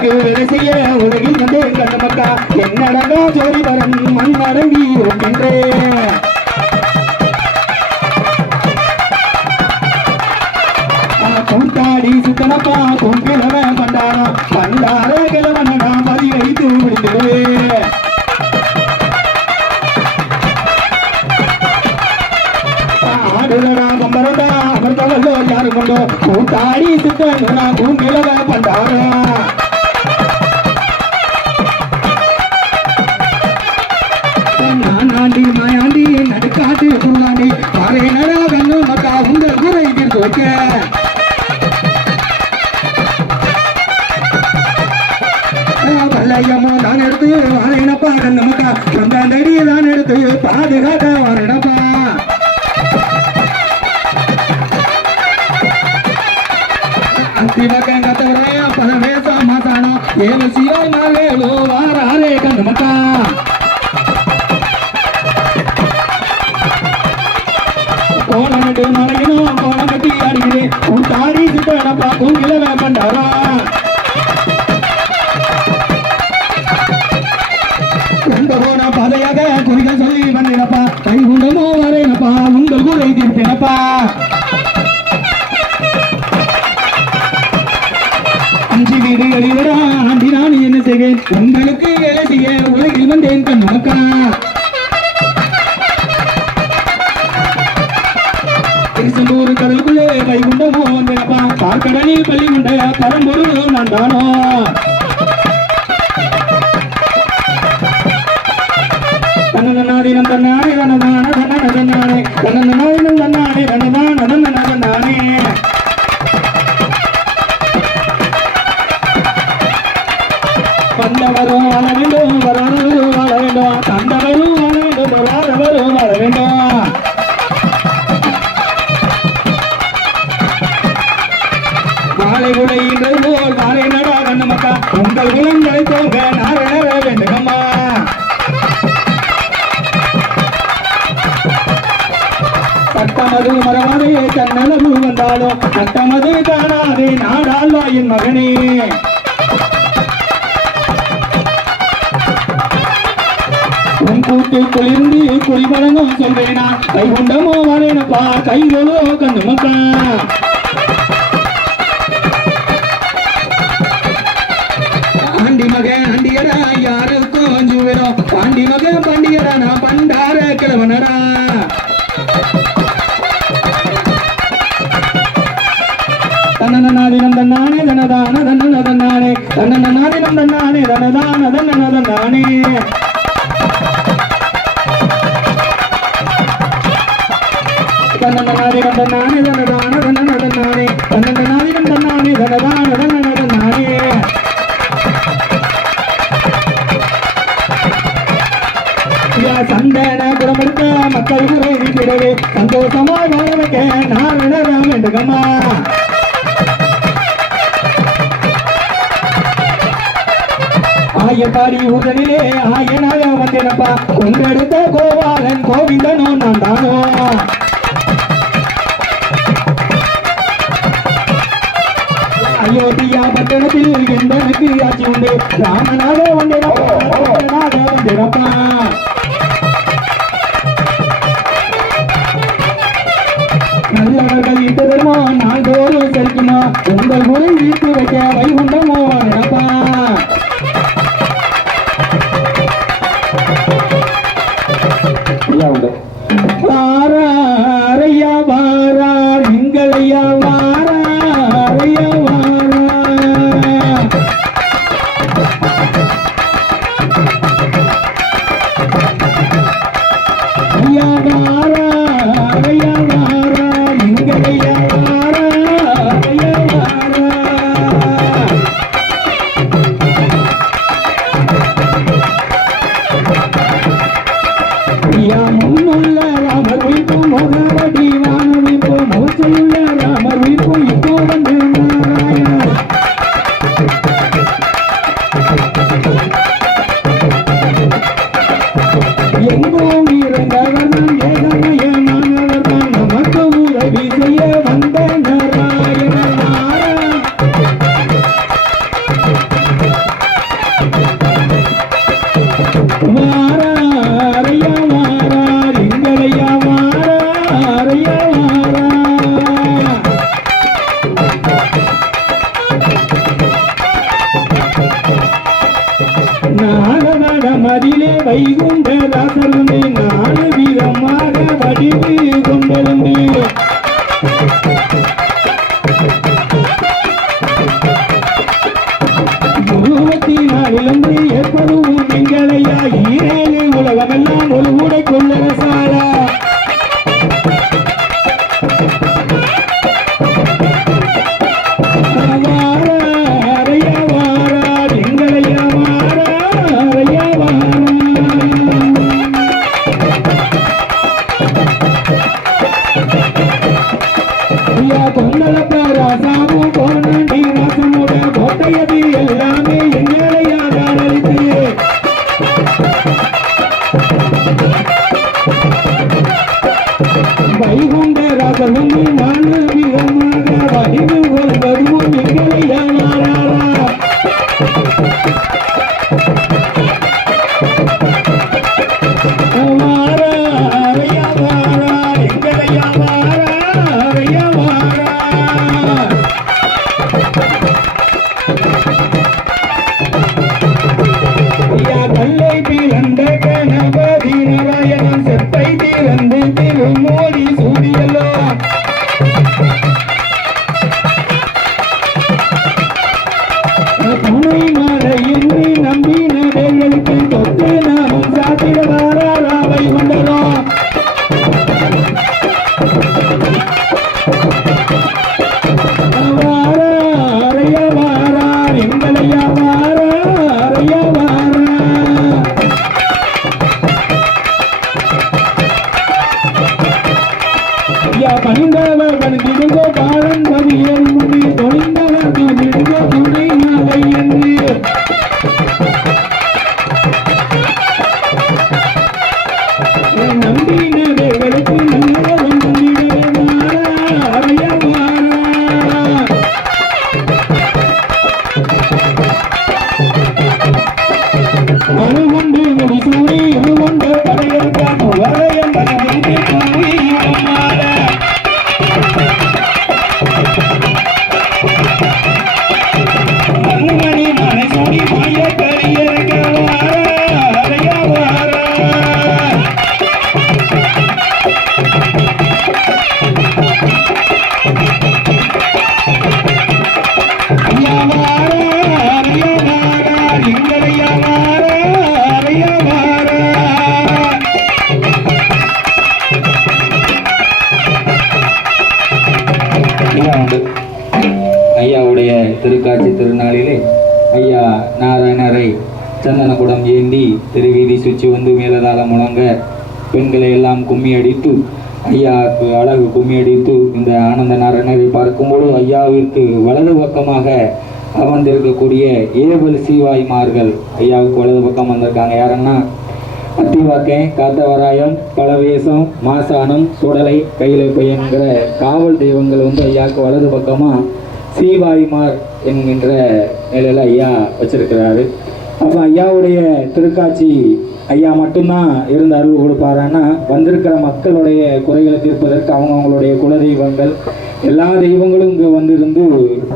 உங்களுக்கு வேலை செய்ய உலகில் வந்து கண்ட மக்கா என்னடங்கா ஜோதி வரம் மண்ணடங்கி இருக்கின்றேன். கூட்டாடி சுத்தனப்பா பொங்கிழவ பண்டாரா பண்டார கிழவனா பதி வைத்து முடிந்துடுவே. ஆடுறா கம்பரடா அமர்த்தவல்லோ யாரு கொண்டோ கூட்டாடி சுத்தனா பொங்கிழவ பண்டாரா. நானாண்டி மாயாண்டி நடுக்காட்டு குருநாண்டி பாறை நடா கண்ணு மக்கா உங்கள் குறை தீர்க்க. வல்லையமோ தான் எடுத்து வாழைனப்பா கண்ணு மக்கா சொந்தடி தான் எடுத்து பாதுகாக்க வாழனப்பா. அத்தி பக்கம் கத்தவரையா பதவேச மாத்தானா ஏழு சிவா நாளேலோ வாராரே கண்ணு மக்கா. கோலமிட்டு மலையினோ கோலம் கட்டி ஆடுகிறேன் கூட்டாடி சுத்தனப்பா கூங்கில பண்டாரா. போன பாதையாக குறிகள் சொல்லி வந்தேனப்பா கை குண்டமோ வரேனப்பா உங்கள் குறை தீர்ப்பேனப்பா. அஞ்சு வீடு அடிவரா ஆண்டி நான் என்ன செய்வேன் உங்களுக்கு வேலை செய்ய உலகில் வந்தேன் கண்ணாக்கா. திருச்செந்தூர் கடலுக்குள்ளே கை குண்டமோ வந்தேனப்பா பார்க்கடலில் பள்ளி கொண்ட பரம்பொருள் நான் தானோ. தன்னநாதினம் தன்னானே தனதான தன்னன தன்னானே தன்னநாதினம் தன்னானே தனதான தன்னன தன்னானே. வந்தவரும் வாழ வேண்டும் வராதவரும் வாழ வேண்டும் தந்தவரும் வாழ வேண்டும் வராதவரும் வாழ வேண்டும். வாழை உடைகின்றது போல் வாழை நடா கண்ண மக்கா உங்கள் குலங்களை போக நார வேண்டுமம்மா. சட்டமது மரமாதே தன்னளவு வந்தாலும் சட்டமது காணாதே நாடாள்வாயின் மகனே. உன் கூட்டு குளிர்ந்து குளிமரங்கும் சொல்வேனா கை குண்டமோ வரேனப்பா கைகளோ கண்ணு மக்கா. ஆண்டி மகன் ஆண்டியடா யாருக்கும் ஜுவேரோ பாண்டி மகன் பாண்டியடா நான் பண்டார கிழவனடா. தன்னநாதினம் தன்னானே தனதான தன்னன தன்னானே தன்னநாதினம் தன்னானே தனதான தன்னன தன்னானே. தன்னநாதினம் தன்னானே தனதான தன்னன தன்னானே தன்னநாதினம் தன்னானே தனதான தன்னன தன்னானே. சந்தன குடமெடுத்த மக்கள் குறை நீக்கிடவே சந்தோஷமாய் வாழ வைக்க நான் வேண்டுகம்மா. ஆயத்தாடி ஊதலிலே ஆயனாக வந்தேனப்பா கொண்டெடுத்த கோபாலன் கோவிந்தனோ நான் தானோ. அயோத்தியா பட்டணத்தில் எந்தனுக்கு ஆட்சி உண்டு ராமனாக வந்தேனப்பா. நல்லவர்கள் இட்டதர்மோ நாள்தோறும் செலுத்துமா உங்கள் குறை வீட்டு வைக்க வைகுண்டமோ நினைப்பா. வாரையா வாரார் எங்களையா வாரையா வாரையா வாரார் எங்களை கொந்தளப்ப ராசாவும் போனாண்டி ராசனோட கோட்டையது எல்லாமே எங்களையாக அழைத்து வைகுண்ட ராசவந்து மாணவிகமாக வடிவு வருவதும் எங்களையானாரா கல்லை பிளந்த கணபதி நாராயணன் செப்பை திறந்து திருமோடி சூடியல்லோ துணை மழையின்றி நம்பினதைகளுக்கு தொட்டு நாமும் சாத்திட வாராவை கொண்டதோ வாரா அறைய வாரா எங்களையா வாரா அறைய வாரா பணிந்தவர் பணிந்திடுகோ பாலன் பதியல் முடி தொழிந்தவர் துணிடுகோ துணை நாளை என்று நம்பினவைகளுக்கு நல்லவன் தந்திடவே வாரா அறைய வாரா அணுகுண்டு முடிசூடி உருவொண்ட படையெடுக்க வரையம் பணிந்து கூறி மணி மனை சூடி மாய கரியறக்க வாரா அறைய வாரா ஐயா வாரா அறைய வாரா எங்களையா வாரா அறைய வாரா ஐயாவுடைய திருக்காட்சி திருநாளிலே ஐயா நாராயணரை சந்தனகுடம் ஏந்தி திருவீதி சுற்றி வந்து மேலதாளம் முழங்க பெண்களை எல்லாம் கும்மி அடித்து ஐயாவுக்கு அழகு கும்மி அடித்து இந்த ஆனந்த நாராயணரை பார்க்கும்போது ஐயாவிற்கு வலது பக்கமாக அமர்ந்திருக்கக்கூடிய 7 சீவாய்மார்கள் ஐயாவுக்கு வலது பக்கம் வந்திருக்காங்க. யாருன்னா அத்திவாக்கை, காத்தவராயம், பலவேசம், மாசானம், சுடலை, கையிலப்பை என்கிற காவல் தெய்வங்கள் வந்து ஐயாவுக்கு வலது பக்கமாக சீவாய்மார் என்கின்ற நிலையில் ஐயா வச்சிருக்கிறாரு. அப்போ ஐயாவுடைய திருக்காட்சி ஐயா மட்டும்தான் இருந்து அருள் கொடுப்பாரான்னா வந்திருக்கிற மக்களுடைய குறைகளை தீர்ப்பதற்கு அவங்களுடைய குலதெய்வங்கள் எல்லா தெய்வங்களும் இங்கே வந்திருந்து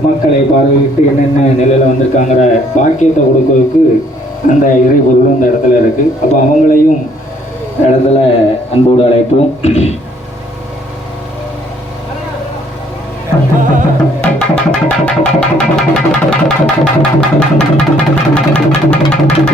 மக்களை பார்வையிட்டு என்னென்ன நிலையில் வந்திருக்காங்கிற பாக்கியத்தை கொடுக்கறதுக்கு அந்த இறைபொருளும் இந்த இடத்துல இருக்கு. அப்போ அவங்களையும் இடத்துல அன்போடு அழைப்போம்.